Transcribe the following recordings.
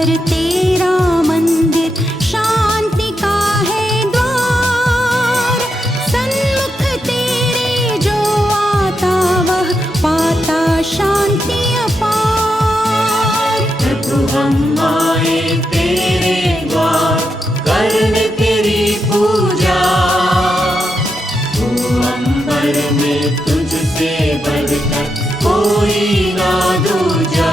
अंबर तेरा मंदिर, शांति का है द्वार। सन्मुख तेरे जो आता वह पाता शांति अपार। प्रभु हम आए तेरे द्वार, करने तेरी पूजा। तू अंबर में तुझसे बढ़कर कोई ना दूजा।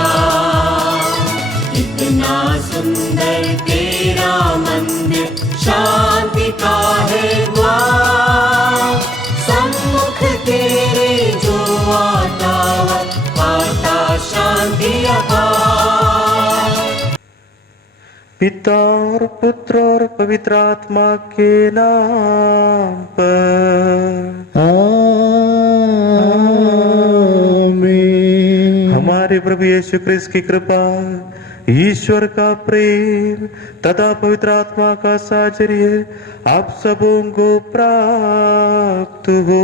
इतना सुंदर तेरा मंदिर, शांति का है द्वार। सम्मुख तेरे जो आता वह पाता शांति अपार। पिता और पुत्र और पवित्र आत्मा के नाम पर आमीन। हमारे प्रभु यीशु क्रिस्त की कृपा, ईश्वर का प्रेम तथा पवित्र आत्मा का साहचर्य आप सबों को प्राप्त हो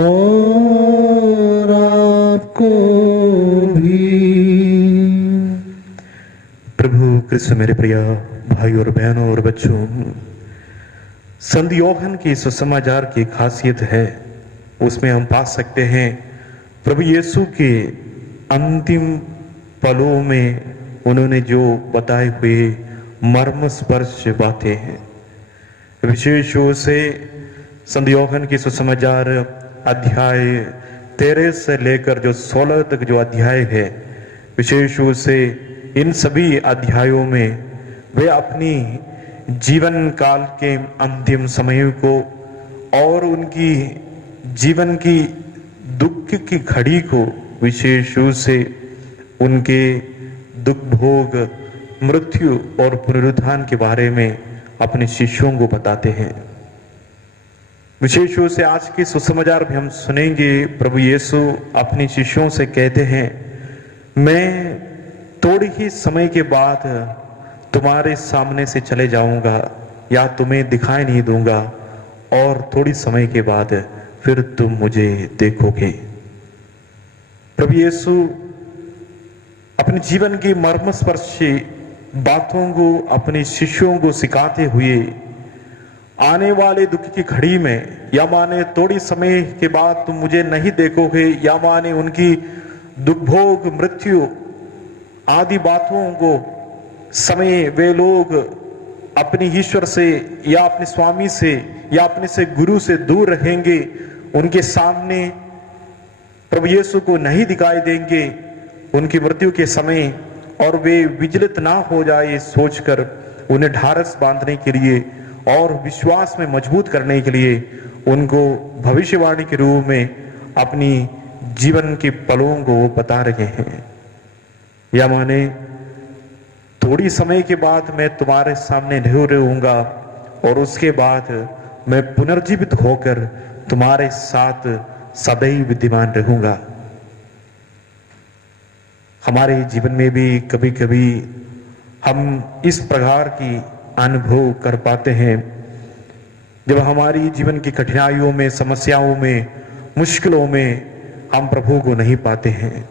और आपको भी। प्रभु क्रिस्त मेरे प्रिय भाई और बहनों और बच्चों, संत योहन की सुसमाचार की खासियत है, उसमें हम पा सकते हैं प्रभु यीशु के अंतिम पलों में उन्होंने जो बताए हुए मर्मस्पर्श बातें हैं। विशेष रूप से संत योहन की सुसमाचार अध्याय 13 से लेकर जो 16 तक जो अध्याय है, विशेष रूप से इन सभी अध्यायों में वे अपनी जीवन काल के अंतिम समय को और उनकी जीवन की दुख की घड़ी को, विशेष रूप से उनके दुख भोग, मृत्यु और पुनरुत्थान के बारे में अपने शिष्यों को बताते हैं। विशेष रूप से आज के सुसमाचार में हम सुनेंगे प्रभु यीशु अपने शिष्यों से कहते हैं, मैं थोड़ी ही समय के बाद तुम्हारे सामने से चले जाऊंगा या तुम्हें दिखाई नहीं दूंगा, और थोड़ी समय के बाद फिर तुम मुझे देखोगे। प्रभु यीशु अपने जीवन की मर्मस्पर्शी बातों को अपने शिष्यों को सिखाते हुए आने वाले दुख की घड़ी में, या माने थोड़ी समय के बाद तुम मुझे नहीं देखोगे, या माने उनकी दुख भोग, मृत्यु आदि बातों को समय वे लोग अपने ईश्वर से या अपने स्वामी से या अपने से गुरु से दूर रहेंगे, उनके सामने प्रभु यीशु को नहीं दिखाई देंगे उनकी मृत्यु के समय, और वे विचलित ना हो जाए सोचकर उन्हें ढारस बांधने के लिए और विश्वास में मजबूत करने के लिए उनको भविष्यवाणी के रूप में अपनी जीवन के पलों को बता रहे हैं। या माने थोड़ी समय के बाद मैं तुम्हारे सामने नहीं रहूंगा, और उसके बाद मैं पुनर्जीवित होकर तुम्हारे साथ सदैव विद्यमान रहूंगा। हमारे जीवन में भी कभी कभी हम इस प्रकार की अनुभव कर पाते हैं, जब हमारी जीवन की कठिनाइयों में, समस्याओं में, मुश्किलों में हम प्रभु को नहीं पाते हैं।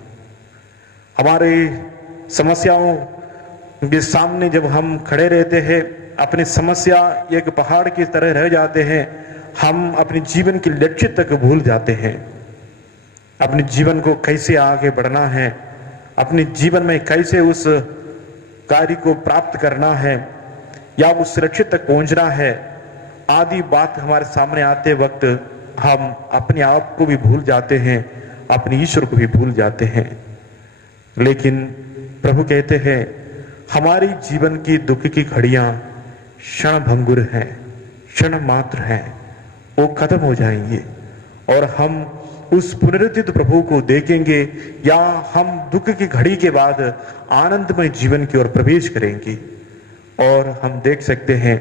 हमारे समस्याओं के सामने जब हम खड़े रहते हैं, अपनी समस्या एक पहाड़ की तरह रह जाते हैं, हम अपने जीवन के लक्ष्य तक भूल जाते हैं। अपने जीवन को कैसे आगे बढ़ना है, अपने जीवन में कैसे उस कार्य को प्राप्त करना है या उस लक्ष्य तक पहुंचना है, आदि बात हमारे सामने आते वक्त हम अपने आप को भी भूल जाते हैं, अपने ईश्वर को भी भूल जाते हैं। लेकिन प्रभु कहते हैं, हमारी जीवन की दुख की घड़ियां क्षण भंगुर हैं, क्षण मात्र हैं, वो खत्म हो जाएंगे और हम उस पुनरुत्थित प्रभु को देखेंगे, या हम दुख की घड़ी के बाद आनंदमय जीवन की ओर प्रवेश करेंगे। और हम देख सकते हैं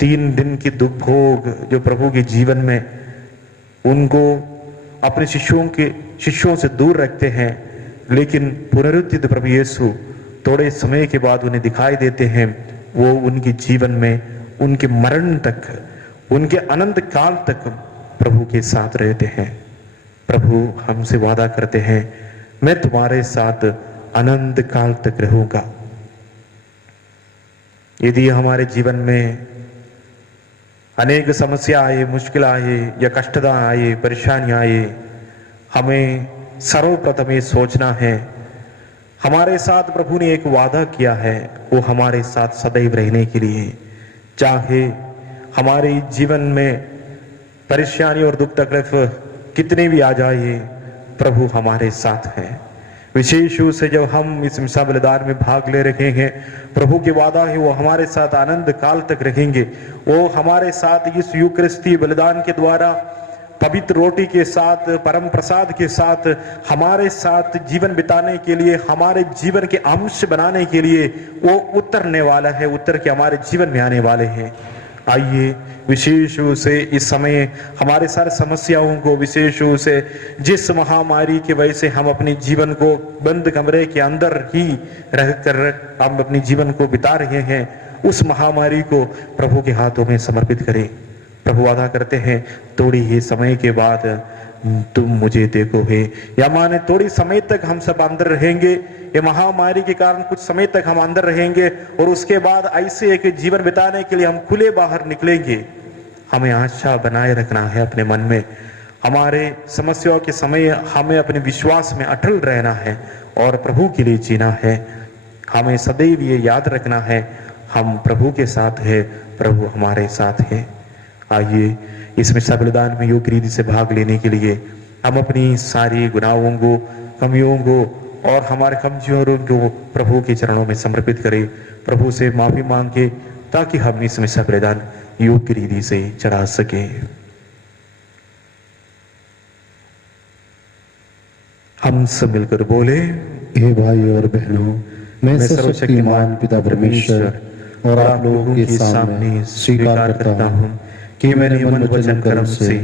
3 दिन की दुख भोग जो प्रभु के जीवन में उनको अपने शिष्यों से दूर रखते हैं, लेकिन पुनरुत्थित प्रभु यीशु थोड़े समय के बाद उन्हें दिखाई देते हैं। वो उनके जीवन में, उनके मरण तक, उनके अनंत काल तक प्रभु के साथ रहते हैं। प्रभु हमसे वादा करते हैं, मैं तुम्हारे साथ अनंत काल तक रहूंगा। यदि हमारे जीवन में अनेक समस्या आए, मुश्किल आए या कष्टदा आए, परेशानियां आए, हमें सर्वप्रथम ये सोचना है, हमारे साथ प्रभु ने एक वादा किया है, वो हमारे साथ सदैव रहने के लिए। चाहे हमारे जीवन में परेशानी और दुख तकलीफ कितने भी आ जाए, प्रभु हमारे साथ है। विशेष रूप से जब हम इस मिसा बलिदान में भाग ले रहे हैं, प्रभु की वादा है वो हमारे साथ आनंद काल तक रहेंगे। वो हमारे साथ इस यूकरिस्ती बलिदान के द्वारा पवित्र रोटी के साथ, परम प्रसाद के साथ हमारे साथ जीवन बिताने के लिए, हमारे जीवन के अंश बनाने के लिए वो उतरने वाला है, उतर के हमारे जीवन में आने वाले हैं। आइए विशेष रूप से इस समय हमारे सारे समस्याओं को, विशेष रूप से जिस महामारी की वजह से हम अपने जीवन को बंद कमरे के अंदर ही रहकर हम अपने जीवन को बिता रहे हैं, उस महामारी को प्रभु के हाथों में समर्पित करें। प्रभु वादा करते हैं, थोड़ी ही समय के बाद तुम मुझे देखोगे, या माने थोड़ी समय तक हम सब अंदर रहेंगे, ये महामारी के कारण कुछ समय तक हम अंदर रहेंगे और उसके बाद ऐसे एक जीवन बिताने के लिए हम खुले बाहर निकलेंगे। हमें आशा बनाए रखना है अपने मन में। हमारे समस्याओं के समय हमें अपने विश्वास में अटल रहना है और प्रभु के लिए जीना है। हमें सदैव ये याद रखना है, हम प्रभु के साथ है, प्रभु हमारे साथ है। आइए इस मिसा बलिदान में योग्य रीति से भाग लेने के लिए हम अपनी सारी गुनाहों को, कमियों को और हमारे कमजोरों को प्रभु के चरणों में समर्पित करें, प्रभु से माफी मांगे, ताकि हम इस मिसा बलिदान योग्य रीति से चढ़ा सके। हम सब मिलकर बोले, हे भाई और बहनों, मैं सर्वशक्तिमान पिता परमेश्वर और आप लोगों के सामने स्वीकार करता हूँ कि मैंने मन वचन कर्म से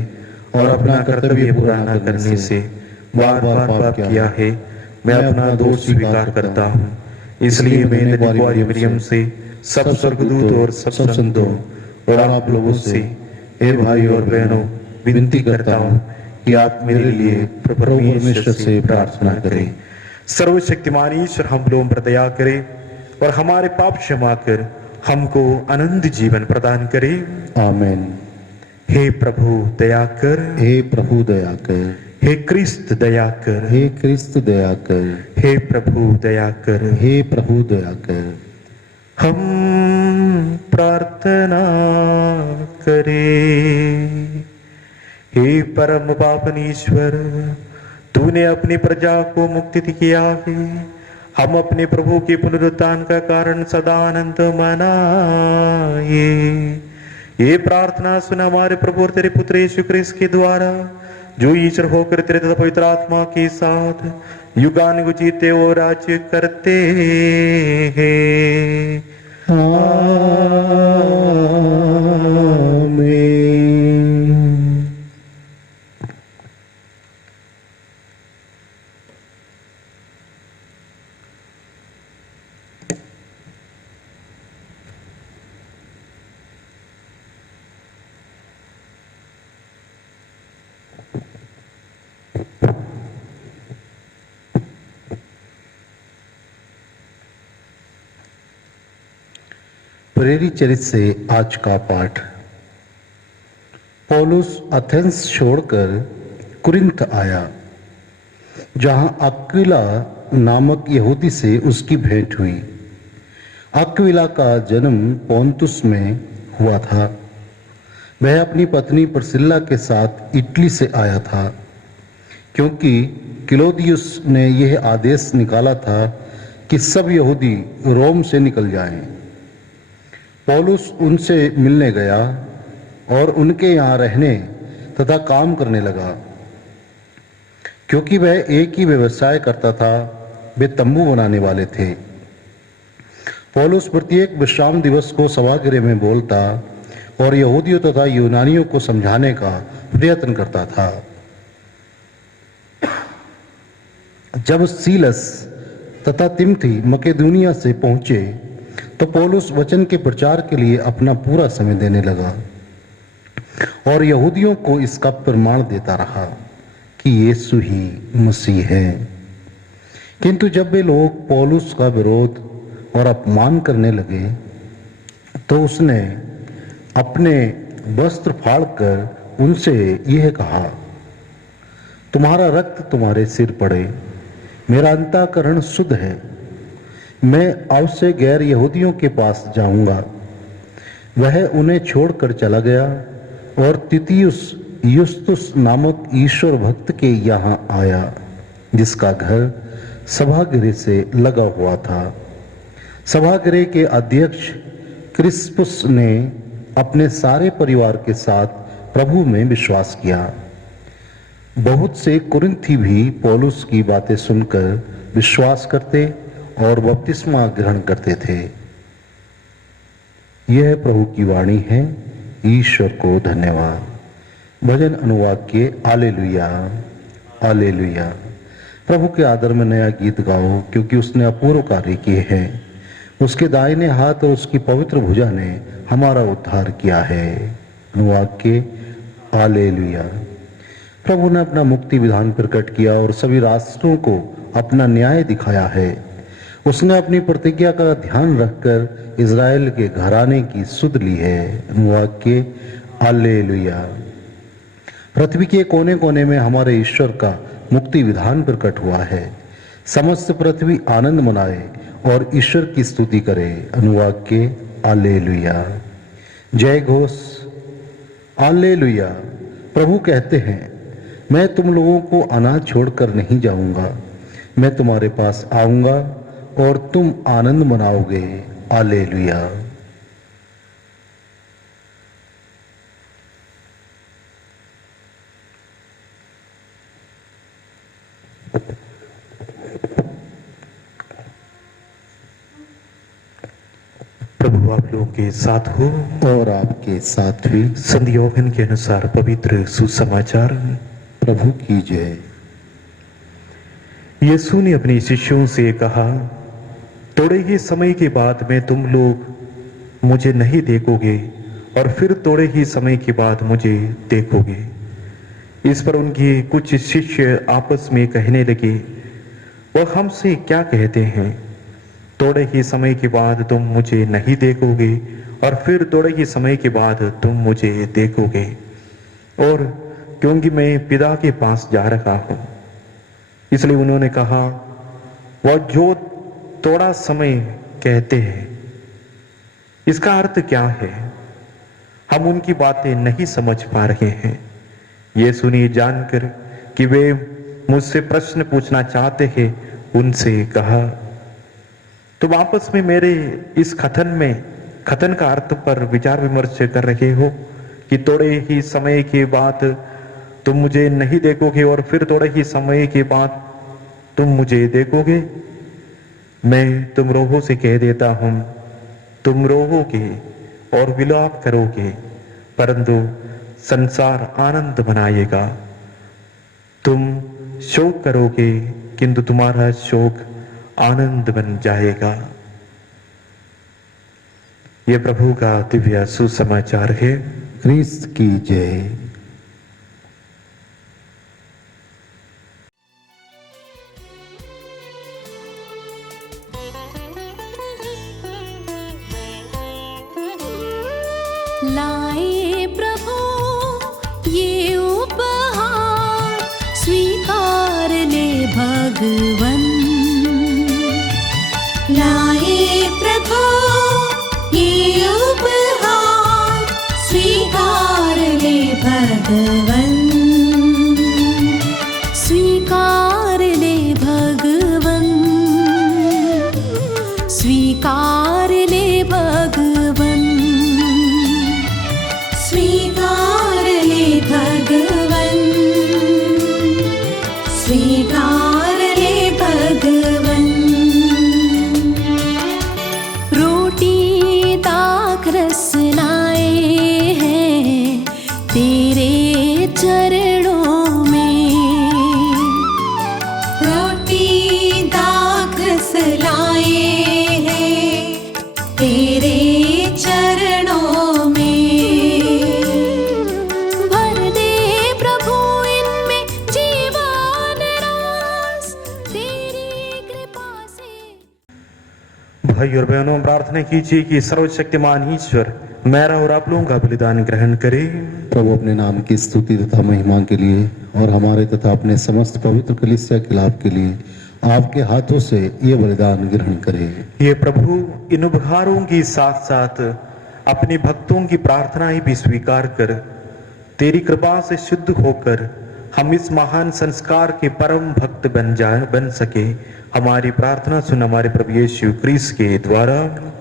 और अपना कर्तव्य पूरा न करने से बार बार पाप किया है। मैं अपना दोष स्वीकार करता हूँ। इसलिए मैंने कुंवारी मरियम से, सब स्वर्गदूत और सब संतों और आप लोगों से, हे भाई और बहनों, विनती करता हूँ कि आप मेरे लिए प्रभु परमेश्वर से प्रार्थना करें। सर्वशक्तिमान ईश्वर हम लोगों पर दया करे और हमारे पाप क्षमा कर हमको अनंत जीवन प्रदान करे। आमीन। हे प्रभु दया कर, हे प्रभु दया कर, हे क्रिस्त दया कर, हे क्रिस्त दया कर, हे प्रभु दया कर, हे प्रभु दया कर। हम प्रार्थना करें। हे परम पावनीश्वर, तूने अपनी प्रजा को मुक्ति किया है। हम अपने प्रभु के पुनरुत्थान का कारण सदा आनंद मनाए। ये प्रार्थना सुन हमारे प्रभु और तेरे पुत्र यीशु क्रिस्त के द्वारा, जो ईश्वर होकर तेरे तथा पवित्र आत्मा के साथ युगानुग जीते और राज्य करते हैं। आमीन। प्रेरित चरित्र से आज का पाठ। पौलुस एथेंस छोड़कर कुरिन्थ आया, जहां अक्विला नामक यहूदी से उसकी भेंट हुई। अक्विला का जन्म पोंतुस में हुआ था। वह अपनी पत्नी प्रिस्किल्ला के साथ इटली से आया था, क्योंकि क्लौदियुस ने यह आदेश निकाला था कि सब यहूदी रोम से निकल जाएं। पौलुस उनसे मिलने गया और उनके यहाँ रहने तथा काम करने लगा। क्योंकि वह एक ही व्यवसाय करता था, वे तंबू बनाने वाले थे। पौलुस प्रत्येक विश्राम दिवस को सभागृह में बोलता और यहूदियों तथा यूनानियों को समझाने का प्रयत्न करता था। जब सीलस तथा तिमोथी मकेदुनिया से पहुंचे तो पौलुस वचन के प्रचार के लिए अपना पूरा समय देने लगा और यहूदियों को इसका प्रमाण देता रहा कि यीशु ही मसीह है। किंतु जब वे लोग पौलुस का विरोध और अपमान करने लगे तो उसने अपने वस्त्र फाड़कर उनसे यह कहा, तुम्हारा रक्त तुम्हारे सिर पड़े, मेरा अंतःकरण शुद्ध है। मैं अवश्य गैर यहूदियों के पास जाऊंगा। वह उन्हें छोड़कर चला गया और तितियुस युस्तुस नामक ईश्वर भक्त के यहाँ आया, जिसका घर सभागृह से लगा हुआ था। सभागृह के अध्यक्ष क्रिस्पुस ने अपने सारे परिवार के साथ प्रभु में विश्वास किया। बहुत से कुरिन्थी भी पौलुस की बातें सुनकर विश्वास करते और बपतिस्मा ग्रहण करते थे। यह प्रभु की वाणी है। ईश्वर को धन्यवाद। भजन अनुवाद के हालेलुया हालेलुया। प्रभु के आदर में नया गीत गाओ, क्योंकि उसने अपूर्व कार्य किए हैं। उसके दाहिने हाथ और उसकी पवित्र भुजा ने हमारा उद्धार किया है। अनुवाद के हालेलुया। प्रभु ने अपना मुक्ति विधान प्रकट किया और सभी राष्ट्रों को अपना न्याय दिखाया है। उसने अपनी प्रतिज्ञा का ध्यान रखकर इज़राइल के घराने की सुध ली है। अनुवाद के हालेलुया। पृथ्वी के कोने कोने में हमारे ईश्वर का मुक्ति विधान प्रकट हुआ है। समस्त पृथ्वी आनंद मनाए और ईश्वर की स्तुति करे। अनुवाद के हालेलुया। जय घोष हालेलुया। प्रभु कहते हैं, मैं तुम लोगों को अनाथ छोड़कर नहीं जाऊंगा, मैं तुम्हारे पास आऊंगा और तुम आनंद मनाओगे। हालेलुया। प्रभु आप लोगों के साथ हो और आपके साथ भी। संत यूहन्ना के अनुसार पवित्र सुसमाचार। प्रभु की जय। यीशु ने अपने शिष्यों से कहा, थोड़े ही समय के बाद में तुम लोग मुझे नहीं देखोगे और फिर थोड़े ही समय के बाद मुझे देखोगे। इस पर उनके कुछ शिष्य आपस में कहने लगे, वह हमसे क्या कहते हैं? थोड़े ही समय के बाद तुम मुझे नहीं देखोगे और फिर थोड़े ही समय के बाद तुम मुझे देखोगे, और क्योंकि मैं पिता के पास जा रहा हूं। इसलिए उन्होंने कहा, वह जो थोड़ा समय कहते हैं, इसका अर्थ क्या है? हम उनकी बातें नहीं समझ पा रहे हैं। यीशु ने जानकर कि वे मुझसे प्रश्न पूछना चाहते हैं, उनसे कहा, तुम आपस में मेरे इस कथन का अर्थ पर विचार विमर्श कर रहे हो कि थोड़े ही समय के बाद तुम मुझे नहीं देखोगे और फिर थोड़े ही समय के बाद तुम मुझे देखोगे। मैं तुम लोगों से कह देता हूं, तुम रोओगे और विलाप करोगे, परंतु संसार आनंद मनाएगा। तुम शोक करोगे, किंतु तुम्हारा शोक आनंद बन जाएगा। यह प्रभु का दिव्य सुसमाचार है। क्रिस्त की जय। लाए प्रभु ये उपहार, स्वीकार ले भगवन। लाए प्रभु ये उपहार, स्वीकार ले भगवन। स्वीकार ले भगवन, स्वीकार ले भगवन, स्वीकार ले भगवन, स्वीकार ले भगवन। रोटी दाख रस लाए हैं तेरे भाई और बहनों, प्रार्थना कीजिए कि सर्वशक्तिमान ईश्वर मेरा और आप लोगों का बलिदान ग्रहण करे। प्रभु अपने नाम की स्तुति तथा महिमा के लिए और हमारे तथा अपने समस्त पवित्र कलीसिया के लाभ के लिए आपके हाथों से ये बलिदान ग्रहण करे। ये प्रभु इन उपहारों के साथ साथ अपने भक्तों की प्रार्थनाएं भी स्वीकार कर तेरी कृपा से शुद्ध होकर हम इस महान संस्कार के परम भक्त बन सके। हमारी प्रार्थना सुन हमारे प्रभु यीशु क्रिस्त के द्वारा।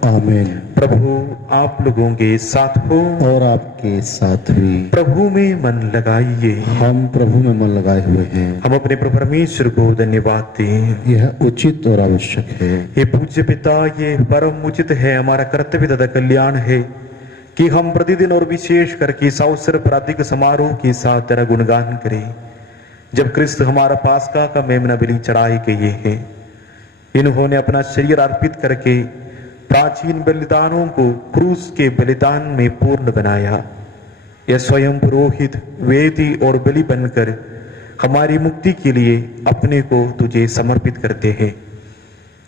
आमीन। प्रभु आप लोगों के साथ हो और आपके साथ भी। प्रभु में मन लगाइए। हम प्रभु में मन लगाए हुए हैं। हम अपने प्रभु परमेश्वर को धन्यवाद दें। यह उचित और आवश्यक है। ये पूज्य पिता, ये परम उचित है, हमारा कर्तव्य तथा कल्याण है कि हम प्रतिदिन और विशेष करके इस अवसर पर अधिक समारोह के साथ तेरा गुणगान करें। जब क्रिस्त हमारा पास्का का मेमना बलि चढ़ाए गए हैं, इन्होंने अपना शरीर अर्पित करके प्राचीन बलिदानों को क्रूस के बलिदान में पूर्ण बनाया। यह स्वयं पुरोहित, वेदी और बलि बनकर हमारी मुक्ति के लिए अपने को तुझे समर्पित करते हैं।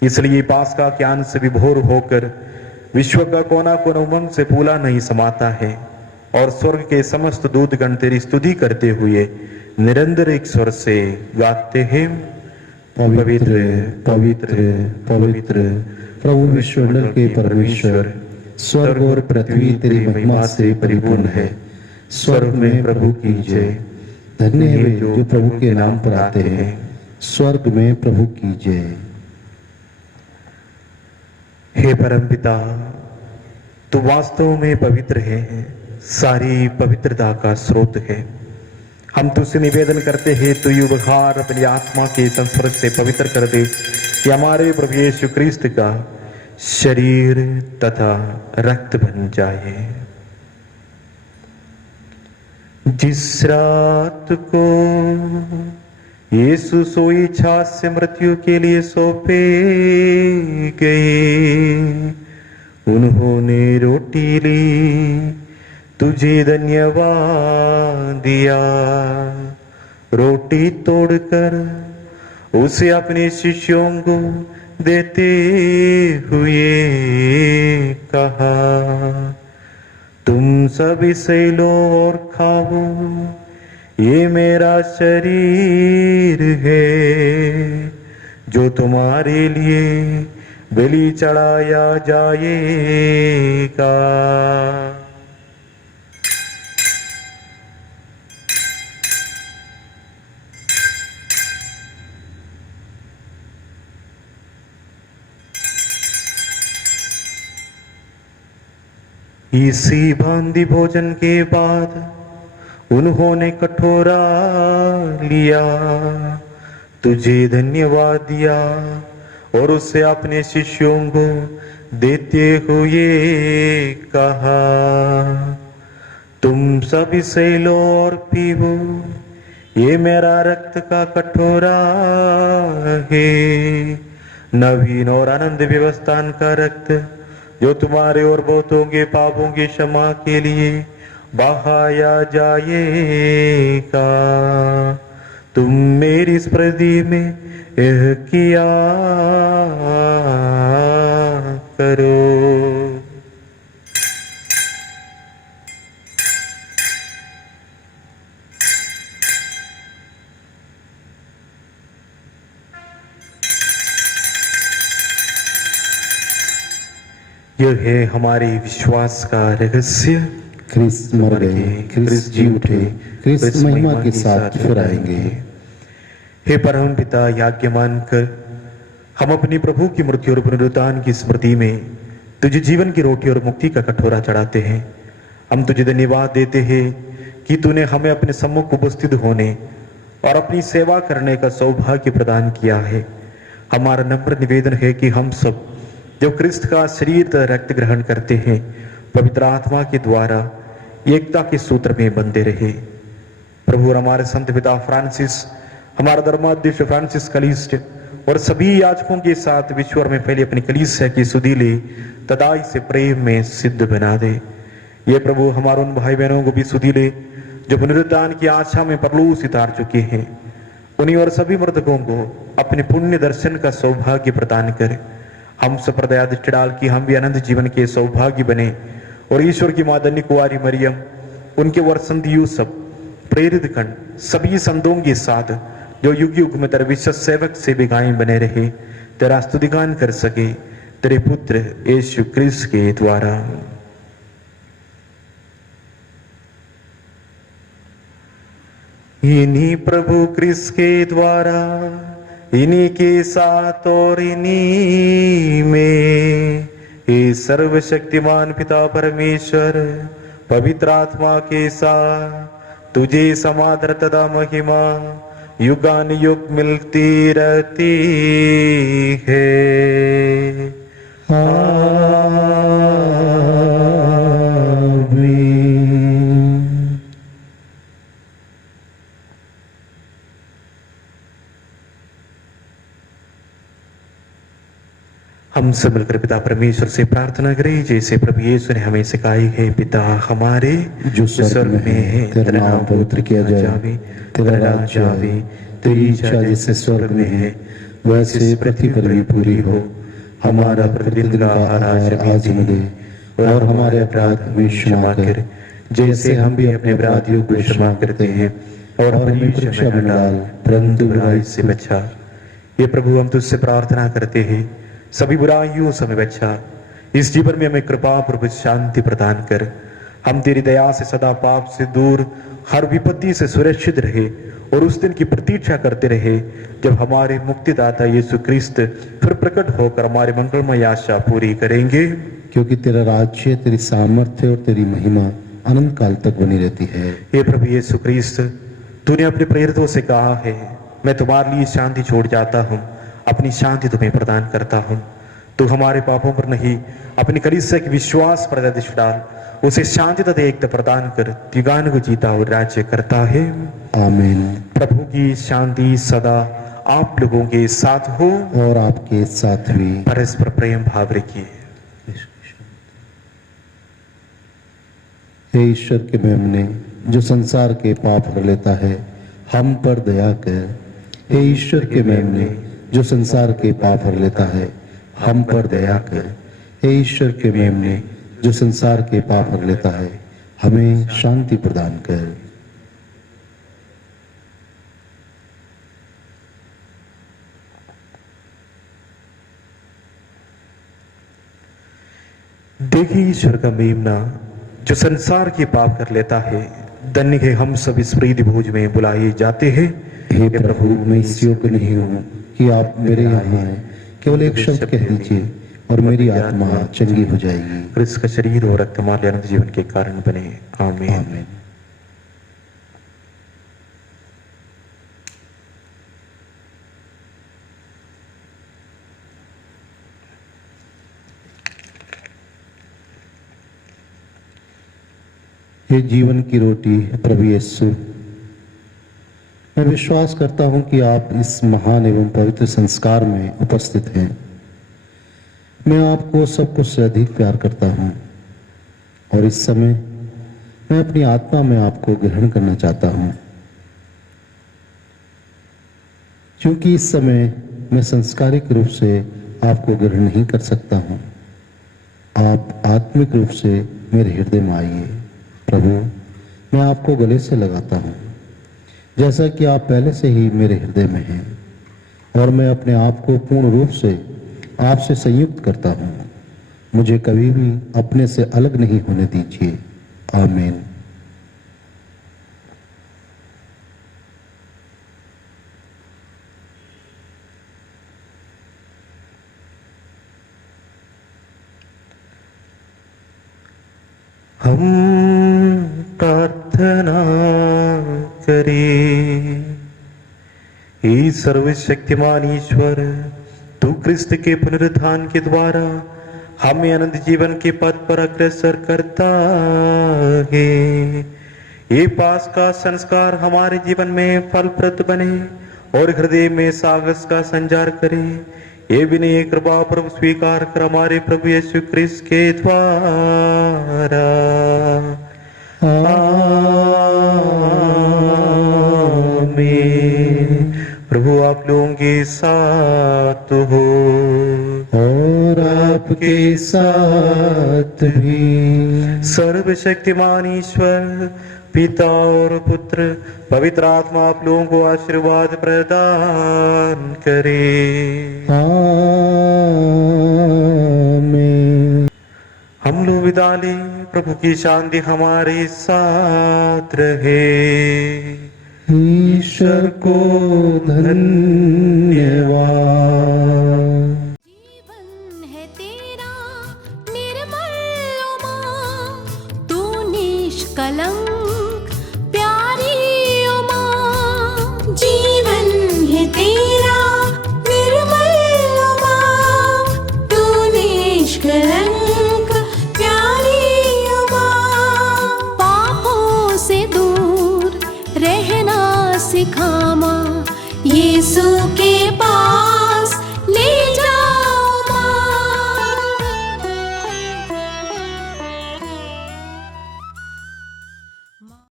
इसलिए पास्का के आनंद से विभोर होकर विश्व का कोना कोना उमंग से फूला नहीं समाता है और स्वर्ग के समस्त दूतगण तेरी स्तुति करते हुए निरंतर एक स्वर से गाते हैं, पवित्र पवित्र पवित्र प्रभु विश्वमंडल के परमेश्वर, स्वर्ग और पृथ्वी तेरी महिमा से परिपूर्ण है। स्वर्ग में प्रभु की जय। धन्य है वे जो प्रभु के नाम पर आते हैं। स्वर्ग में प्रभु की जय। हे परमपिता, तू वास्तव में पवित्र है, सारी पवित्रता का स्रोत है। हम तुझसे निवेदन करते हैं, तू ये उपहार अपनी आत्मा के संस्पर्श से पवित्र कर दे कि हमारे प्रभु यीशु क्रिस्त का शरीर तथा रक्त बन जाए। जिस रात को यीशु सोई छाछ से मृत्यु के लिए सौंपे गए, उन्होंने रोटी ली, तुझे धन्यवाद दिया, रोटी तोड़कर उसे अपने शिष्यों को देते हुए कहा, तुम सब इसे लो और खाओ, ये मेरा शरीर है जो तुम्हारे लिए बलि चढ़ाया जाएगा। इसी भांति भोजन के बाद उन्होंने कटोरा लिया, तुझे धन्यवाद दिया और उसे अपने शिष्यों को देते हुए कहा, तुम सब इसे लो और पीओ, ये मेरा रक्त का कटोरा है, नवीन और आनंद व्यवस्थान का रक्त जो तुम्हारे और बहुतों के पापों की क्षमा के लिए बहाया जाएगा। तुम मेरी स्मृति में यह किया करो। यह है हमारे विश्वास का रहस्य, क्रिस्त मर गए, क्रिस्त जी उठे, क्रिस्त महिमा के साथ फिर आएंगे। हे परम पिता, याज्ञ मानकर हम अपने प्रभु की मृत्यु और पुनरुत्थान की स्मृति में तुझे जीवन की रोटी और मुक्ति का कटोरा चढ़ाते हैं। हम तुझे धन्यवाद देते हैं कि तूने हमें अपने सम्मुख उपस्थित होने और अपनी सेवा करने का सौभाग्य प्रदान किया है। हमारा नम्र निवेदन है कि हम सब जब क्रिस्त का शरीर तथा रक्त ग्रहण करते हैं, पवित्र आत्मा के द्वारा एकता के सूत्र में बंधे रहे। प्रभु हमारे संत पिता फ्रांसिस, हमारा धर्माध्यक्ष फ्रांसिस कलिस्ट और सभी याजकों के साथ विश्व में फैली अपनी कलीसिया की सुधि ले तथा इसे प्रेम में सिद्ध बना दे। ये प्रभु हमारे उन भाई बहनों को भी सुधि ले जो पुनरुत्थान की आशा में परलोक उतार चुके हैं। उन्हीं और सभी मृतकों को अपने पुण्य दर्शन का सौभाग्य प्रदान करे। हम सब पर दया दृष्टि डाल कि हम भी अनंत जीवन के सौभाग्य बने और ईश्वर की मां धन्य कुंवारी मरियम, उनके वर संत यूसुफ, प्रेरित गण, सभी संतों के साथ जो युग युग में तेरे विश्व सेवक से भी गायन बने रहे, तेरा स्तुतिगान कर सके तेरे पुत्र यीशु क्रिस्त के द्वारा। इन्हीं प्रभु क्रिस्त के द्वारा, इन्हीं के साथ और इन्हीं में ये सर्वशक्तिमान पिता परमेश्वर पवित्र आत्मा के साथ तुझे समादर तथा महिमा युगान युग मिलती रहती है। हम सब मिलकर पिता परमेश्वर से प्रार्थना करें जैसे प्रभु यीशु ने हमें सिखाई है। पिता हमारे जो स्वर्ग में है, तेरा नाम पवित्र किया जाए, तेरा राज्य आवे, तेरी इच्छा जैसे स्वर्ग में है वैसे पृथ्वी पर भी पूरी हो। हमारा प्रतिदिन का आहार आज हमें दे और हमारे अपराध हमें क्षमा कर जैसे हम भी अपने अपराधियों को क्षमा करते हैं, और हमें परीक्षा में न डाल परंतु बुराई से बचा। ये प्रभु हम तुझसे प्रार्थना करते हैं, सभी बुराइयों से हमें बचा, इस जीवन में हमें कृपा पूर्वक शांति प्रदान कर। हम तेरी दया से सदा पाप से दूर, हर विपत्ति से सुरक्षित रहे और उस दिन की प्रतीक्षा करते रहे जब हमारे मुक्तिदाता यीशु क्रिस्त फिर प्रकट होकर हमारी मंगलमय आशा पूरी करेंगे। क्योंकि तेरा राज्य, तेरी सामर्थ्य और तेरी महिमा अनंत काल तक बनी रहती है। हे प्रभु यीशु क्रिस्त, तूने अपने प्रेरितों से कहा है, मैं तुम्हारे लिए शांति छोड़ जाता हूँ, अपनी शांति तुम्हें प्रदान करता हूँ। तू हमारे पापों पर नहीं, अपनी कलीसिया के विश्वास पर दृष्टि डाल, उसे शांति तथा एकता प्रदान कर युगान को जीता और राज्य करता है। आमीन। प्रभु की शांति सदा आप लोगों के साथ हो और आपके साथ भी। परस्पर प्रेम भाव रखिए। हे ईश्वर के मेमने, जो संसार के पाप हर लेता है, हम पर दया कर। हे ईश्वर के मेमने, जो संसार के पाप हर लेता है, हम पर दया कर। हे ईश्वर के मेमने, जो संसार के पाप हर लेता है, हमें शांति प्रदान कर। देखिए ईश्वर का मेमना जो संसार के पाप कर लेता है, धन्य है हम सब इस प्रीति भोज में बुलाए जाते हैं। हे प्रभु, मैं इस योग्य नहीं हूँ कि आप मेरे यहाँ आए, केवल एक शब्द कह दीजिए और मेरी आत्मा चंगी हो जाएगी। क्रिस्त का शरीर और रक्त हमारे अनंत जीवन के कारण बने। आमीन। आमीन। हे जीवन की रोटी प्रभु यीशु, मैं विश्वास करता हूं कि आप इस महान एवं पवित्र संस्कार में उपस्थित हैं। मैं आपको सब कुछ से अधिक प्यार करता हूं और इस समय मैं अपनी आत्मा में आपको ग्रहण करना चाहता हूं। क्योंकि इस समय मैं संस्कारिक रूप से आपको ग्रहण नहीं कर सकता हूं, आप आत्मिक रूप से मेरे हृदय में आइए। प्रभु, मैं आपको गले से लगाता हूं जैसा कि आप पहले से ही मेरे हृदय में हैं, और मैं अपने आप को पूर्ण रूप से आपसे संयुक्त करता हूं। मुझे कभी भी अपने से अलग नहीं होने दीजिए। आमीन। हम प्रार्थना करें। हे सर्वशक्तिमान ईश्वर, तू क्रिस्त के पुनरुत्थान के द्वारा हमें अनंत जीवन के पथ पर अग्रसर करता है। ये पास का संस्कार हमारे जीवन में फलप्रद बने और हृदय में साहस का संचार करे। ये विनय कृपा प्रभु स्वीकार कर हमारे प्रभु यीशु क्रिस्त के द्वारा। आमीन। प्रभु आप लोगों के साथ हो। और आपके साथ भी। सर्वशक्तिमान ईश्वर पिता और पुत्र पवित्र आत्मा आप लोगों को आशीर्वाद प्रदान करे। आमीन। हम लोग विदा ले, प्रभु की शांति हमारे साथ रहे। ईश्वर को धन्यवाद। जीवन है तेरा निर्मल उमा, तू निष्कलंक